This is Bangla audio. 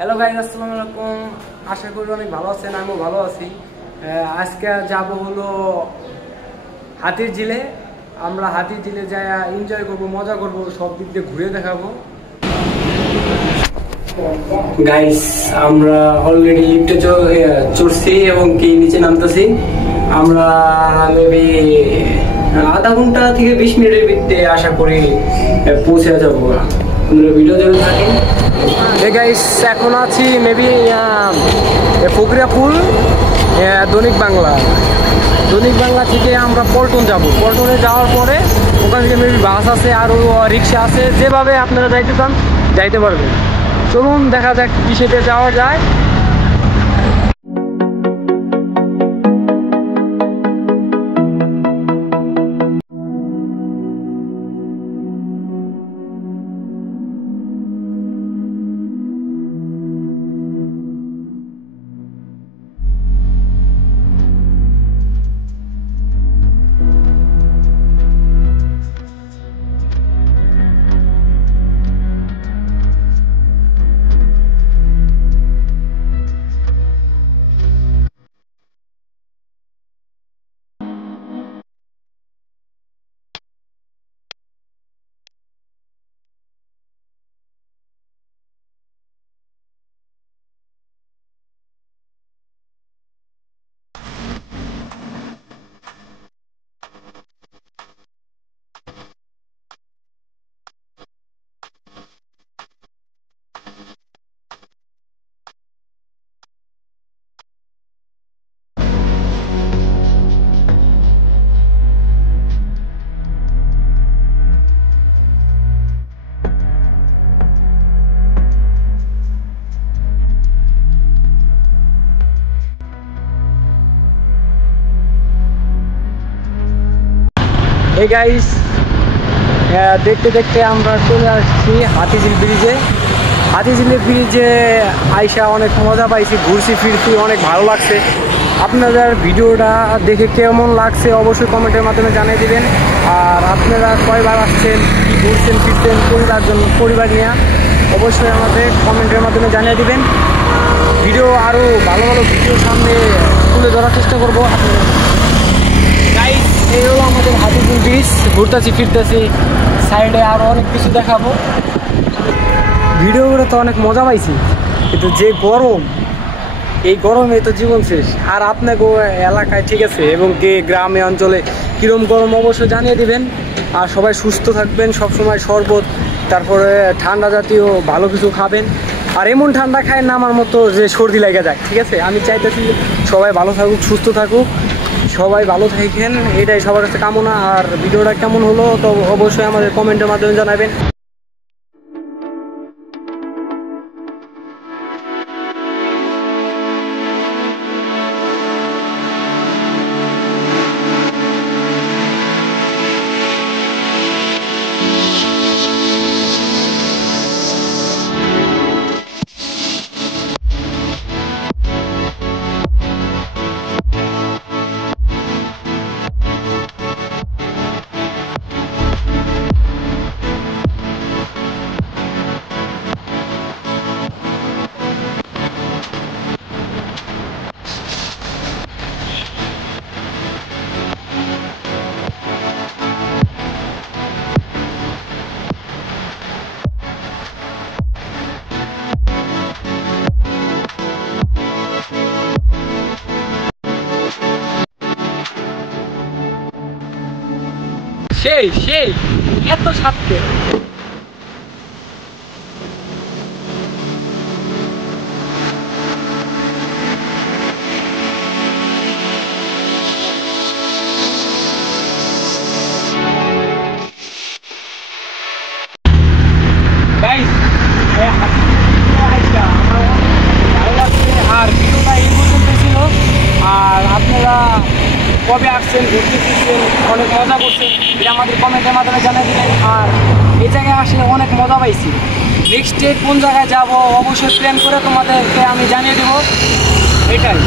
হ্যালো গাইস, আসসালামু আলাইকুম। আশা করি অনেক ভালো আছেন, আমিও ভালো আছি। আজকে যাব হলো হাতির ঝিলে। আমরা হাতির ঝিলে যাই এনজয় করব, মজা করব, সব দিক দিয়ে ঘুরে দেখাবো। গাইস, আমরা অলরেডি লিফটে চড়ছি এবং কি নিচে নামতেছি। আমরা মেবি আধা ঘন্টা থেকে 20 মিনিটের ভিতরে আশা করি পৌঁছে যাবো। আপনারা ভিডিও দেখতে থাকেন। গাইস, এখন আছি মেবি ফকরিয়াপুল দৈনিক বাংলা থেকে আমরা পল্টন যাব। পল্টনে যাওয়ার পরে ওখান থেকে মেবি বাস আছে আর রিক্সা আছে, যেভাবে আপনারা যাইতে চান যাইতে পারবেন। চলুন দেখা যাক কিসেতে যাওয়া যায়। এই গাইস, দেখতে দেখতে আমরা চলে আসছি হাতিঝিল ব্রিজে। হাতিঝিলের ব্রিজে আইসা অনেক মজা পাইছি, ঘুরছি ফিরছি, অনেক ভালো লাগছে। আপনাদের ভিডিওটা দেখে কেমন লাগছে অবশ্যই কমেন্টের মাধ্যমে জানিয়ে দিবেন। আর আপনারা কয়বার আসছেন, কী ঘুরছেন ফিরছেন পরিবার নিয়ে অবশ্যই আমাদের কমেন্টের মাধ্যমে জানিয়ে দিবেন। ভিডিও আরও ভালো ভালো ভিডিও সামনে তুলে ধরার চেষ্টা করবো আপনাদের। গাইস, এই হলো আমাদের হাতিঝিল ব্রিজ। ঘুরতেছি ফিরতেছি, সাইডে আরও অনেক কিছু দেখাবো। ভিডিওগুলো তো অনেক মজা পাইছি, কিন্তু যে গরম, এই গরমে তো জীবন শেষ। আর আপনাকে এলাকায় ঠিক আছে এবং কি গ্রামে অঞ্চলে কীরকম গরম অবশ্যই জানিয়ে দিবেন। আর সবাই সুস্থ থাকবেন, সবসময় শরবত, তারপরে ঠান্ডা জাতীয় ভালো কিছু খাবেন। আর এমন ঠান্ডা খায় না আমার মতো যে সর্দি লেগে যায়, ঠিক আছে? আমি চাইতেছি সবাই ভালো থাকুক, সুস্থ থাকুক, সবাই ভালো থাকেন, এটাই সবার কাছে কামনা। আর ভিডিওটা কেমন হলো তো অবশ্যই আমাদের কমেন্টের মাধ্যমে জানাবেন। সেই সেই এত সাথে গাইস, আর ভিডিওটা এই পর্যন্ত ছিল। আর আপনারা কবে আসছেন, ঘুরতে ফিরছেন, অনেক মজা করছেন, এটা আমাদের কমেন্টের মাধ্যমে জানিয়ে দিলেন। আর এই জায়গায় আসলে অনেক মজা পাইছি। নেক্সট ডে কোন জায়গায় যাব অবশ্যই প্ল্যান করে তোমাদেরকে আমি জানিয়ে দেবো। এটাই।